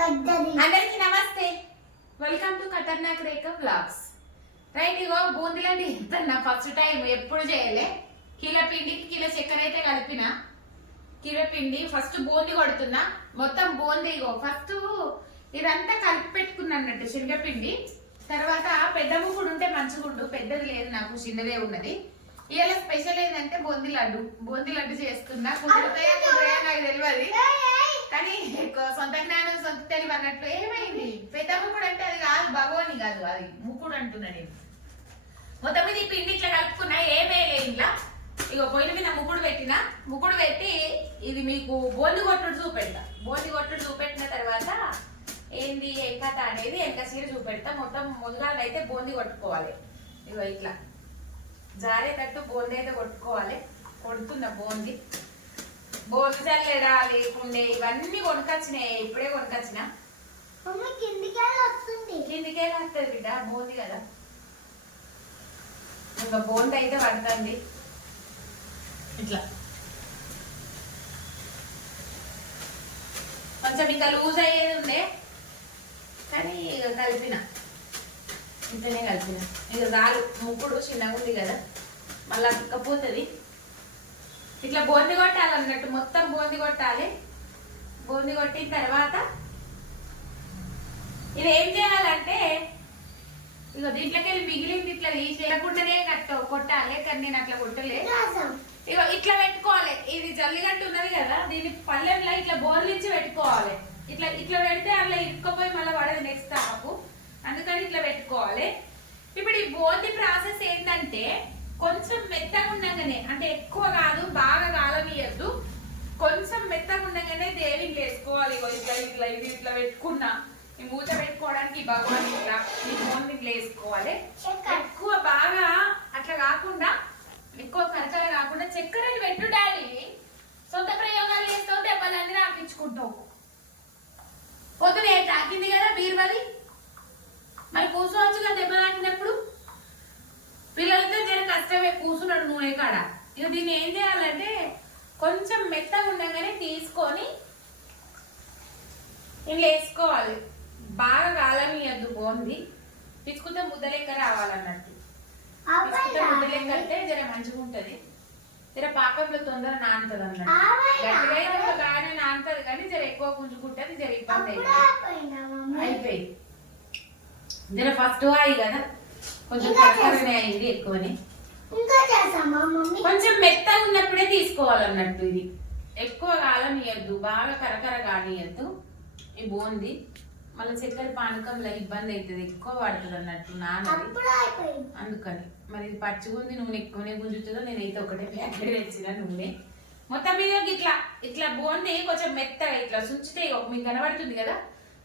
అందరికి నమస్తే. Welcome to Khatarnak Rekha blogs right ఇగో బూందీలండి నా ఫస్ట్ టైం ఎప్పుడు చేయలే. కిలో పిండికి కిలో చక్కెర అయితే కలిపిన. కిలో పిండి ఫస్ట్ బూందీ కొడుతున్నా. మొత్తం బూందీ ఇగో. ఫస్ట్ ఇదంతా కలిపి పెట్టుకున్నా అన్నట్టు శనగపిండి తర్వాత పెద్ద ముక్కుడు ఉంటే మంచిగుండు పెద్దది లేదు నాకు చిన్నదే ఉన్నది. ఇవాళ స్పెషల్ ఏంటంటే బూందీ లడ్డు. బూందీ లడ్డు చేస్తున్నా. నాకు తెలియదు. కానీ ఎక్కువ సొంత జ్ఞానం సొంత తెలివి అన్నట్లు ఏమైంది? పెద్ద ముక్కుడు అంటే అది కాదు భగవాని కాదు అది. ముక్కుడు అంటున్నా నేను. మొత్తం మీద ఈ పిండి ఇట్లా కలుపుకున్నా ఏమేలే ఇంట్లో. ఇక పొయ్యి మీద ముక్కుడు పెట్టిన. ముక్కుడు పెట్టి ఇది మీకు బోంది కొట్టుడు చూపెడతా. బోంది కొట్టుడు చూపెట్టిన తర్వాత ఏంది ఎంకత అనేది ఎంక సీర చూపెడతా. మొత్తం ముందుగా అయితే బోంది కొట్టుకోవాలి. ఇగో ఇట్లా. జారేటట్టు బోంది అయితే కొట్టుకోవాలి. కొడుతున్న బోంది చల్లెడా లేకుండే ఇవన్నీ కొనుకొచ్చినాయి. ఇప్పుడే కొనుకొచ్చిన? మమ్మీ కిందికి వస్తుంది. బిడ్డ బోంది కదా. ఇంకా బోంది అయితే పడుతుంది. ఇట్లా. కొంచెం ఇంకా లూజ్ అయ్యేది ఉండే కానీ కలిపిన. ఇంతనే కలిపిన. ఇక చాలు ముక్కుడు చిన్నగా ఉంది కదా. మళ్ళీ అతుక్కపోతుంది ఇట్లా బోంది కొట్టాలి అన్నట్టు మొత్తం బోంది కొట్టాలి. బోంది కొట్టిన తర్వాత ఇది ఏం చేయాలంటే ఇక దీంట్లోకి వెళ్ళి మిగిలింది ఇట్లా తీసేయకుండానే కట్ట కొట్టాలి. కానీ నేను అట్లా కొట్టలే. ఇక ఇట్లా పెట్టుకోవాలి. ఇది జల్లిగట్టు ఉన్నది కదా దీన్ని పల్లెంలో ఇట్లా బోర్లించి పెట్టుకోవాలి. ఇట్లా ఇట్లా పెడితే అట్లా ఇరుక్కపోయి మళ్ళీ పడదు నెక్స్ట్ ఆకు అందుకని ఇట్లా పెట్టుకోవాలి. ఇప్పుడు ఈ బోంది ప్రాసెస్ ఏంటంటే కొంచెం మెత్తగా ఉండగానే అంటే ఎక్కువ కాదు బాగా కాలనీయద్దు. కొంచెం మెత్తగా ఉండగానే దేవిని వేసుకోవాలి. ఇట్లా ఇట్లా ఇది ఇట్లా పెట్టుకున్నా. ఈ మూత పెట్టుకోవడానికి భగవాన్ ఇట్లా ఈ ఇట్లా వేసుకోవాలి. ఎక్కువ బాగా అట్లా కాకుండా ఎక్కువ కరకర కాకుండా చక్కెరని పెట్టు డాడీ. సొంత ప్రయోగాలు చేస్తావు దెబ్బలన్నీ రాపించుకుంటావు. పొద్దున తాకింది కదా బీర్బలి మరి కూర్చోవచ్చుగా దెబ్బ తాకినప్పుడు పిల్లలతో జర కష్టమే కూర్చున్నాడు నూనె కాడ ఇక దీన్ని ఏం చేయాలంటే కొంచెం మెత్తగా ఉండగానే తీసుకొని ఇంట్లో వేసుకోవాలి. బాగా కాలనియద్దు బాగుంది పిసుకుతే ముద్ద లెక్క రావాలన్నట్టు. బిస్కెట్ ముద్ద లెక్క అంటే జర మంచిగా ఉంటది. జర పాకంలో తొందర నానుతుంది అన్నట్టు. గట్టిగా అయితే బాగానే నానుతుంది కానీ జర ఎక్కువ గుంజుకుంటది జర ఇబ్బంది అయిపోయి. జర ఫస్ట్ అయి కదా. కొంచెం కష్టమే అయింది ఎక్కువని. ఇంకా చేసామా మమ్మీ. కొంచెం మెత్తగా ఉన్నప్పుడే తీసుకోవాలన్నట్టు ఇది. ఎక్కువ కాలనియద్దు బాగా కరకర కానియద్దు ఈ బోంది మళ్ళీ చక్కెర పానకంలో ఇబ్బంది అవుతుంది ఎక్కువ పడుతుంది అన్నట్టు నాన్నది అందుకని మరి ఇది పచ్చిగుంది నూనె ఎక్కువనే గుంజుతుందో నేనైతే ఒకటే ప్యాకెట్ తెచ్చిన నూనె. మొత్తం మీద ఇట్లా ఇట్లా బోంది కొంచెం మెత్తగా ఇట్లా సుంచితే మీకు కనబడుతుంది కదా?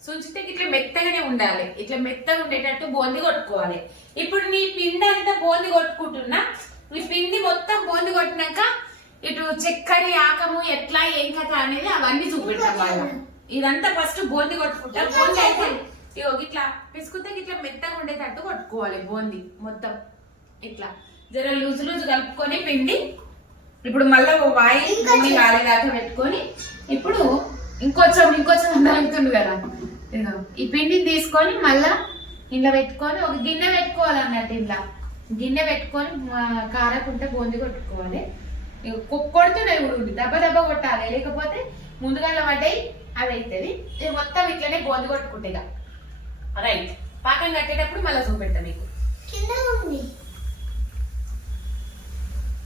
సుంచితే ఇట్లా మెత్తగానే ఉండాలి. ఇట్లా మెత్తగా ఉండేటట్టు బోంది కొట్టుకోవాలి. ఇప్పుడు నీ పిండి అంతా బోంది కొట్టుకుంటున్నా. ఈ పిండి మొత్తం బోంది కొట్టినాక ఇటు చక్కెర ఆకము ఎట్లా ఏం కథ అనేది అవన్నీ చూపెడతాం వాళ్ళ ఇదంతా ఫస్ట్ బోంది కొట్టుకుంటా. బోంది అయితే ఇగో ఇట్లా పిసుకుతే ఇట్లా మెత్తగా ఉండేటట్టు కొట్టుకోవాలి బోంది మొత్తం. ఇట్లా జర లూజు లూజు కలుపుకొని పిండి. ఇప్పుడు మళ్ళా ఓ వాయి కాలేదాకా పెట్టుకొని. ఇప్పుడు ఇంకొంచెం ఇంకొంచెం అవుతుంది కదా. ఇదిగో. ఈ పిండిని తీసుకొని మళ్ళా ఇంట్లో పెట్టుకొని ఒక గిన్నె పెట్టుకోవాలి అన్నట్టు ఇంట్లో. గిన్నె పెట్టుకొని కారకుంటే బూంది కొట్టుకోవాలి. కొడుతున్నాయి ఉడుండి దెబ్బ దెబ్బ కొట్టాలి. లేకపోతే ముందుగా పడ్డాయి అది అవుతుంది ఇది మొత్తం ఇట్లనే బూంది కొట్టుకుంటే ఇక. రైట్. పాకం కట్టేటప్పుడు మళ్ళీ చూపెడతా మీకు. కింద ఉంది.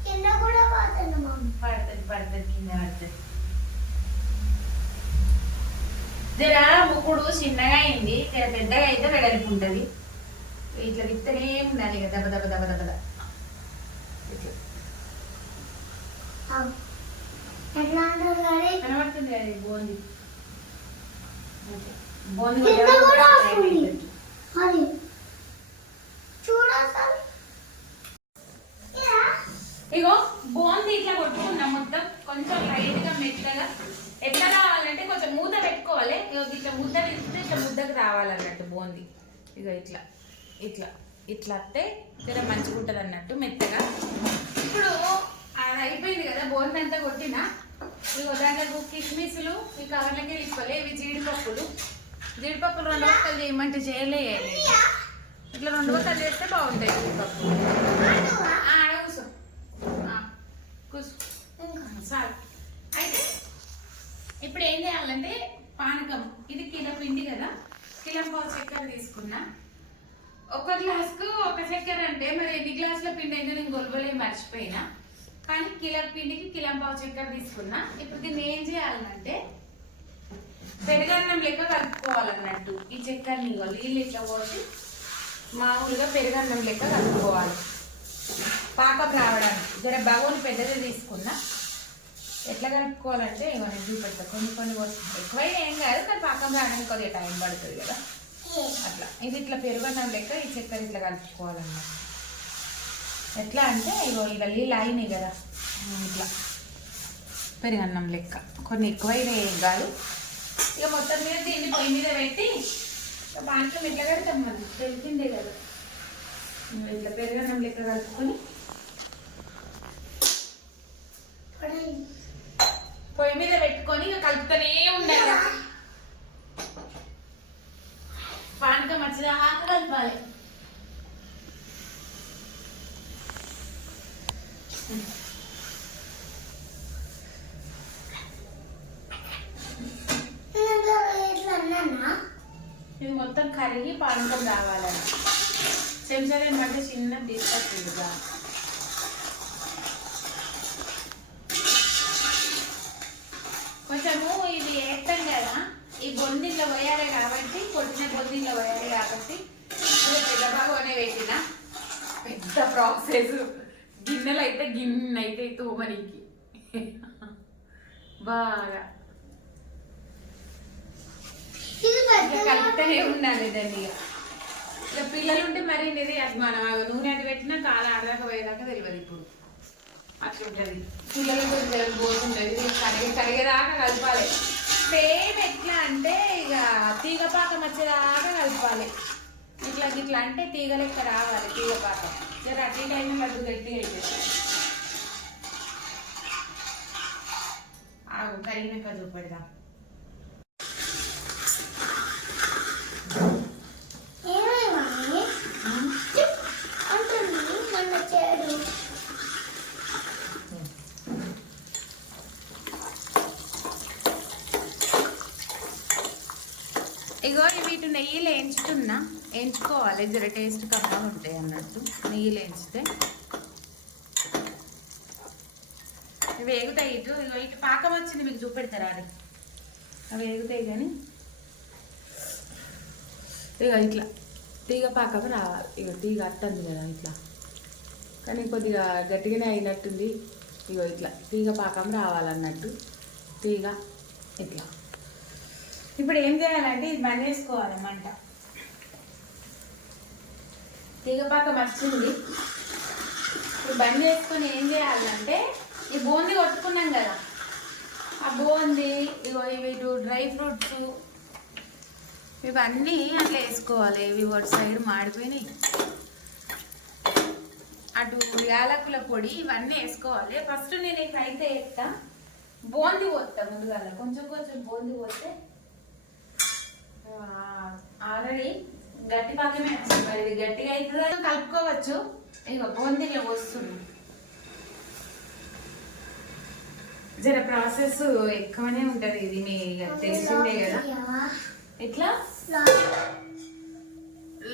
కింద కూడా పడుతుంది పడుతుంది కింద పడుతుంది. జర ముక్కుడు చిన్నగా అయింది. పెద్దగా అయితే వెడల్పు ఉంటుంది. ఇట్లా విత్తనే ఉండాలి ఇక దెబ్బ దెబ్బ దెబ్బ దెబ్బ కనబడుతుంది అది బోంది. ఇగో బోంది ఇట్లా కొట్టుకున్నాం మొత్తం. కొంచెం లైట్గా మెత్తగా. ఎట్లా రావాలంటే కొంచెం మూత పెట్టుకోవాలి. ఇగో ఇట్లా ముద్ద పెడితే ఇట్లా ముద్దకు రావాలన్నట్టు బోంది. ఇగో ఇట్లా ఇట్లా ఇట్లా వస్తే జర మంచిగా ఉంటుంది అన్నట్టు మెత్తగా. ఇప్పుడు అది అయిపోయింది కదా బోంది అంతా కొట్టిన. ఇవి దాంట్లో కిస్మిస్లు ఈ కవర్లకి తీసుకోవాలి ఇవి జీడిపప్పులు. జీడిపప్పులు రెండు వక్కలు చేయమంటే చేయలే. ఇట్లా రెండు వక్కలు చేస్తే బాగుంటాయి జీడిపప్పు ఆడువా? ఆ, ఆడ కూర్చో ఆ, కూర్చో ఇంకా. చాలు అయితే ఇప్పుడు ఏం చేయాలంటే పానకం ఇది కిలో పిండి కదా కిలో పావు చక్కెర తీసుకున్నా ఒక గ్లాస్కు ఒక చక్కెర అంటే మరి ఎన్ని గ్లాసుల పిండి అయితే నేను గొలవలే మర్చిపోయినా కానీ కిలో పిండికి పావు చక్కెర తీసుకున్నా. ఇప్పుడు దీన్ని ఏం చేయాలంటే పెరుగన్నం లెక్క కలుపుకోవాలన్నట్టు. ఈ చక్కెరని నీళ్ళు ఇట్లా పోసి మామూలుగా పెరుగన్నం లెక్క కలుపుకోవాలి. పాకం రావడానికి. జర బగోని పెద్దది తీసుకున్నా. ఎట్లా కలుపుకోవాలంటే ఇగో చూపెడతా. కొన్ని కొన్ని పోసి ఎక్కువైనా ఏం కాదు కానీ పాకం రావడానికి కొద్దిగా టైం పడుతుంది కదా. అట్లా. ఇది ఇట్లా పెరుగన్నం లెక్క ఈ చక్కెర ఇట్లా కలుపుకోవాలన్నమాట. ఎట్లా అంటే ఇగో ఇలా నీళ్ళు కదా. ఇట్లా. పెరుగన్నం లెక్క. కొన్ని ఎక్కువైనా ఏం కాదు. ఇక మొత్తం మీద దీన్ని పొయ్యి మీద పెట్టి ఇక పానకం ఎట్లా కడతాం మనం తెలిసిందే కదా. ఇట్లా పెరుగన్నం లెక్క కలుపుకొని పొయ్యి మీద పెట్టుకొని ఇక కలుపుతూనే ఉండాలి పానకం మంచిదా కలపాలి ఇంకా ఇట్లా అన్నానా? ఇది మొత్తం కరిగి పానకం రావాలని చెంచాలు ఏమంటే చిన్న తీసుకొచ్చింది కొంచెము ఇది వేస్తాం కదా ఈ బొందిలో పోయాలి కాబట్టి కొట్టిన బొందిలో పోయాలి కాబట్టి పెద్ద బాగానే పెట్టిన. పెద్ద ప్రాసెస్ గిన్నెలు అయితే గిన్నె అయితే తోమనికి. బాగా ఇది ఇక పెద్దగా కలుపుతూనే ఉండాలి దాన్ని ఇక. ఇక పిల్లలు ఉంటే మరి ఇది అది మనం నూనె అది పెట్టినా కాలు ఆడదాకా పోయేదాకా తెలియదు ఇప్పుడు. అట్లుంటది. పిల్లలు కొంచెం పోతుంటది ఇది కలపాలి. సేమ్ ఎట్లా అంటే ఇక తీగ పాకం వచ్చేదాకా కలపాలి. ఇట్లా ఇట్లా అంటే తీగ లెక్క రావాలి తీగ పాకం. జర అటు టైం అయినా లడ్డు గట్టిగా అయిపోతుంది. ఆగు కరిగినాక చూపెడదాం. వేయించుకోవాలి జర టేస్ట్ కమ్మగా ఉంటాయి అన్నట్టు. నెయ్యిలు వేయించితే ఇవి వేగుతాయి. ఇటు ఇగో ఇటు పాకం వచ్చింది మీకు చూపెడతారా అది? అవి వేగుతాయి కానీ. ఇక ఇట్లా. తీగ పాకం రావాలి. ఇగో తీగ అట్టంది కదా ఇట్లా. కానీ కొద్దిగా గట్టిగానే అయినట్టుంది. ఇగో ఇట్లా. తీగ పాకం రావాలన్నట్టు. తీగ ఇట్లా. ఇప్పుడు ఏం చేయాలంటే ఇది బంద్ చేసుకోవాలి మంట. తీగపాక వచ్చింది ఇప్పుడు బంద్ చేసుకొని ఏం చేయాలంటే ఈ బూందీ కొట్టుకున్నాం కదా. ఆ బూందీ ఇగో ఇవి ఇటు డ్రై ఫ్రూట్స్ ఇవన్నీ అట్లా వేసుకోవాలి. ఇవి ఒక సైడ్ మాడిపోయినాయి. అటు యాలకుల పొడి ఇవన్నీ వేసుకోవాలి. ఫస్ట్ నేను ఇట్లయితే వేస్తా బూందీ పోస్తా ముందుగా కొంచెం కొంచెం బూందీ పోస్తే ఆల్రెడీ గట్టి పాకమే మరి ఇది గట్టిగా అవుతుందో? కలుపుకోవచ్చు. ఇక బూందీలో వస్తుంది జర ప్రాసెస్ ఎక్కువనే ఉంటది. ఇది మీ తెలిసిందే కదా. లాగా.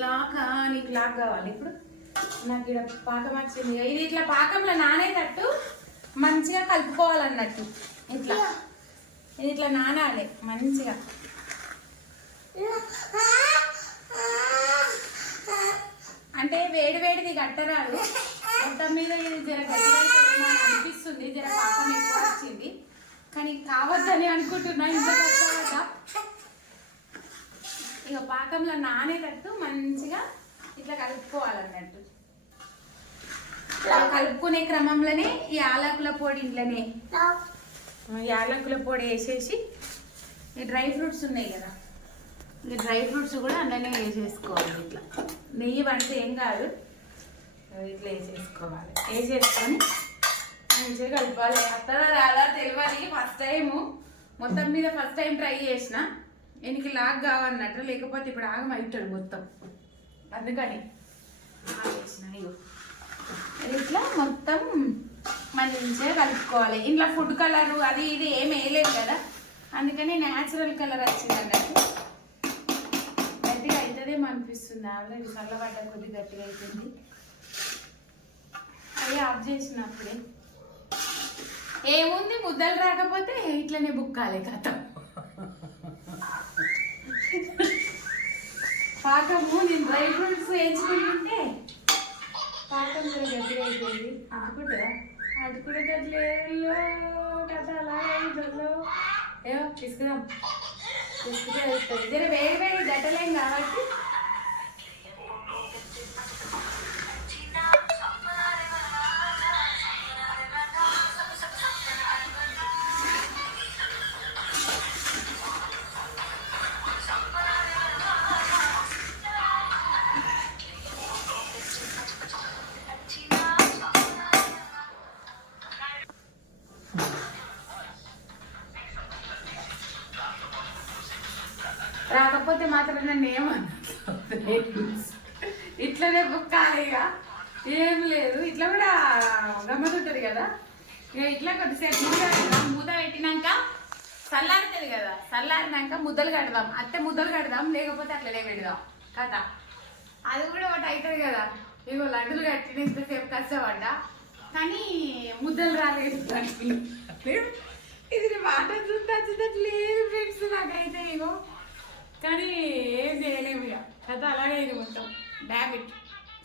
లాగా నీకు లాగ్ కావాలి ఇప్పుడు. నాకు ఇక్కడ పాకం వచ్చింది. ఇది ఇట్లా పాకంలో నానేటట్టు మంచిగా కలుపుకోవాలన్నట్టు. ఇట్లా. ఇది ఇట్లా నానాలి మంచిగా. అంటే వేడి వేడిది గట్టరాదు మొత్తం మీద ఇది జర అనిపిస్తుంది. జర పాకం ఎక్కువ వచ్చింది. కానీ కావద్దని అనుకుంటున్నా. కష్టపడ్డా. ఇక పాకంలో నానేటట్టు మంచిగా ఇట్లా కలుపుకోవాలన్నట్టు. కలుపుకునే క్రమంలోనే ఈ యాలకుల పొడి ఇంట్లోనే. యాలకుల పొడి వేసేసి ఈ డ్రై ఫ్రూట్స్ ఉన్నాయి కదా. డ్రై ఫ్రూట్స్ కూడా అందులోనే వేసేసుకోవాలి ఇట్లా. నెయ్యి వంట ఏం కాదు. ఇట్లా వేసేసుకోవాలి. వేసేసుకొని మంచిగా కలపాలి. అత్తదా రాదా తెలియదు ఫస్ట్ టైము మొత్తం మీద ఫస్ట్ టైం ట్రై చేసిన ఎనికి లాగ్ కావన్నట్టు లేకపోతే ఇప్పుడు ఆగం అవుతాడు మొత్తం. అందుకని ఇట్లా మొత్తం మంచిగా కలుపుకోవాలి. ఇంట్లో ఫుడ్ కలర్ అది ఇది ఏం వేయలేదు కదా. అందుకని న్యాచురల్ కలర్ వచ్చింది అన్నట్టు గట్టిగా అనిపిస్తుంది ఆల్రెడీ చల్లబడ్డ కొద్ది గట్టిగా అవుతుంది అవి ఆఫ్ చేసినప్పుడే ఏముంది? ముద్దలు రాకపోతే ఇట్లనే బుక్కాలి కథ పాకము నేను డ్రై ఫ్రూట్స్ వేసుకుంటుంటే పాకం కూడా గట్టిగా అయిపోయింది. అనుకుంటారా అది కూడా కథ అలా ఏమో తీసుకురాం తీసుకుంటే వస్తుంది జర వేడి వేడి గట్టలేం కాబట్టి రాకపోతే మాత్రం నన్ను ఏమన్నా ఇట్లనే బుక్కాలి ఇక. ఏం లేదు. ఇట్లా కూడా గమ్మతుంటుంది కదా. ఇక ఇట్లా కొద్దిసేపు మూత మూత పెట్టినాక చల్లారుతుంది కదా. చల్లారినాక ముద్దలు కడదాం. అత్తే ముద్దలు కడదాం. లేకపోతే అట్లనే పెడదాం. కథ. అది కూడా ఒకటి అవుతుంది కదా. ఇగో లడ్డులు కట్టిన ఇంతసేపు కష్టపడ్డ. కానీ ముద్దలు రాలేదు లడ్డులు. ఇది మాట చూడచ్చు లేదు ఫ్రెండ్స్ నాకైతే ఇగో. కానీ ఏం చేయలేము ఇక. కథ అలాగే ఇది మొత్తం. డాబిట్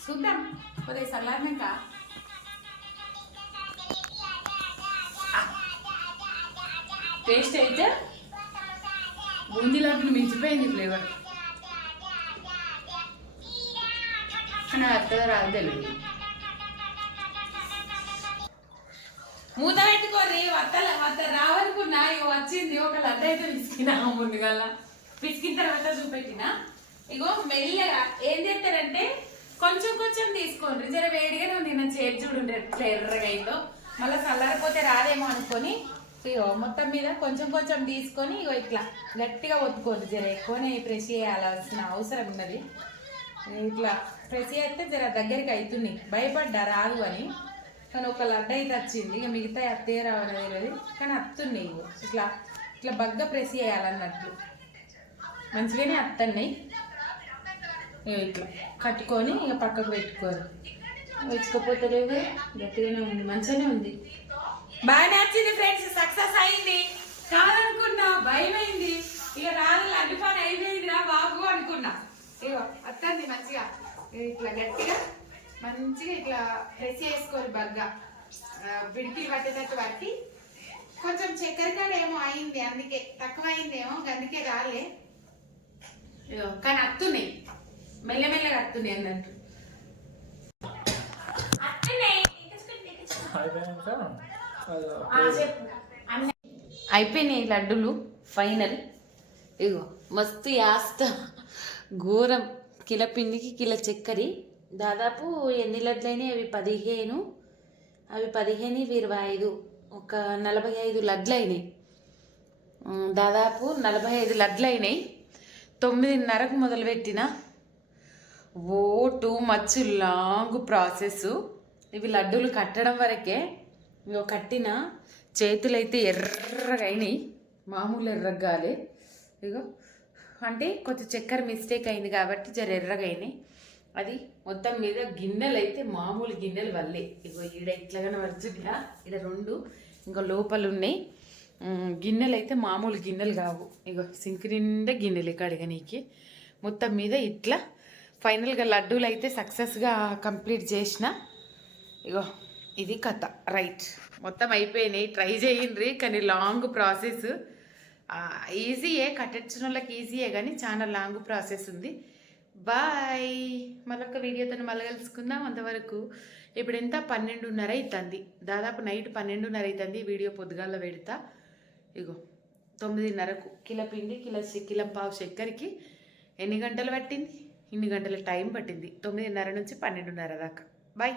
చూద్దాం. కొద్దిగా చల్లారినాక టేస్ట్ అయితే బూందీ లడ్డులు మించిపోయింది ఫ్లేవర్. కానీ అత్తగా రాదు తెలియదు మూత పెట్టుకోరి వత్తల వత్త రావనుకున్నా ఇగో వచ్చింది. ఒక లడ్డు అయితే తీసుకున్నా ముందుగల్లా పిసికిన తర్వాత చూపెట్టిన? ఇగో మెల్లగా ఏం చేస్తారంటే కొంచెం కొంచెం తీసుకోండి. జర వేడిగానే ఉంది నా చేతి చూడండి ఎట్లా ఎర్రగా మళ్ళీ చల్లారిపోతే రాదేమో అనుకొని ఇగో మొత్తం మీద కొంచెం కొంచెం తీసుకొని ఇగో ఇట్లా గట్టిగా ఒత్తుకోండి జర. ఎక్కువనే ప్రెస్ చేయాల్సిన అవసరం ఉన్నది. ఇట్లా ప్రెస్ చేస్తే జర దగ్గరికి అవుతుంది భయపడ్డా రాదు అని. కానీ ఒక లడ్డ అయితే వచ్చింది. ఇక మిగతా అత్తయ్య రావనేది కానీ అత్తున్నాయి ఇగో. ఇట్లా ఇట్లా బగ్గ ప్రెస్ చేయాలన్నట్లు. మంచిగానే అత్తన్నాయి. ఇట్లా కట్టుకొని ఇక పక్కకు పెట్టుకోరు వెచ్చుకోపోతే గట్టిగానే ఉంది మంచిగానే ఉంది. బాగానే వచ్చింది ఫ్రెండ్స్ సక్సెస్ అయింది. కాదనుకున్నా భయం అయింది ఇక రాదు లడ్డు పని అయిపోయింది రా బాబు అనుకున్నా. ఇగో అత్తంది మంచిగా. ఇట్లా గట్టిగా మంచిగా ఇట్లా ప్రెస్ చేసుకోరు బగ్గా బిడికి పట్టేటట్టు పట్టి. కొంచెం చక్కెర కాడ ఏమో అయింది అందుకే తక్కువ అయిందేమో అందుకే రాలే. కానీ అత్తున్నాయి. మెల్లమెల్లగా అత్తున్నాయి అన్నట్టు. అయిపోయినాయి లడ్డులు ఫైనల్. ఇగో మస్తు యాస్త. ఘోరం. కిలో పిండికి కిలో చక్కెర. దాదాపు ఎన్ని లడ్లు అయినాయి అవి పదిహేను. అవి పదిహేను ఇవి ఇరవై ఐదు. ఒక నలభై ఐదు లడ్లు అయినాయి దాదాపు నలభై ఐదు లడ్లు అయినాయి తొమ్మిదిన్నరకు మొదలుపెట్టిన? ఓ టూ మచ్ లాంగ్ ప్రాసెస్ ఇవి లడ్డూలు కట్టడం వరకే ఇగో కట్టిన చేతులైతే ఎర్రగా అయినాయి మామూలు ఎర్రగాలి. ఇగో అంటే కొంచెం చక్కెర మిస్టేక్ అయింది కాబట్టి జర ఎర్రగా అయినాయి అది మొత్తం మీద గిన్నెలు అయితే మామూలు గిన్నెలు వల్లే. ఇగో ఈడ ఇట్లాగానే వరుచుగా ఈడ రెండు ఇంకా లోపలు ఉన్నాయి గిన్నెలు అయితే మామూలు గిన్నెలు కావు. ఇగో సింక్ నిండా గిన్నెలు కడగనీకి మొత్తం మీద ఇట్లా ఫైనల్గా లడ్డూలు అయితే సక్సెస్గా కంప్లీట్ చేసిన. ఇగో ఇది కథ. రైట్. మొత్తం అయిపోయినాయి. ట్రై చేయండి కానీ లాంగ్ ప్రాసెస్. ఈజీయే కట్టించిన వాళ్ళకి ఈజీయే కానీ చాలా లాంగ్ ప్రాసెస్ ఉంది. బాయ్. మరొక వీడియోతో మళ్ళీ కలుసుకుందాం అంతవరకు. ఇప్పుడు ఎంత? పన్నెండున్నర అవుతుంది దాదాపు నైట్ పన్నెండున్నర అవుతుంది వీడియో పొద్దుగాల పెడతా. ఇగో తొమ్మిదిన్నరకు కిలో పిండి కిలో కిలో పావు చక్కెరకి ఎన్ని గంటలు పట్టింది? ఇన్ని గంటల టైం పట్టింది. తొమ్మిదిన్నర నుంచి పన్నెండున్నర దాకా. బాయ్.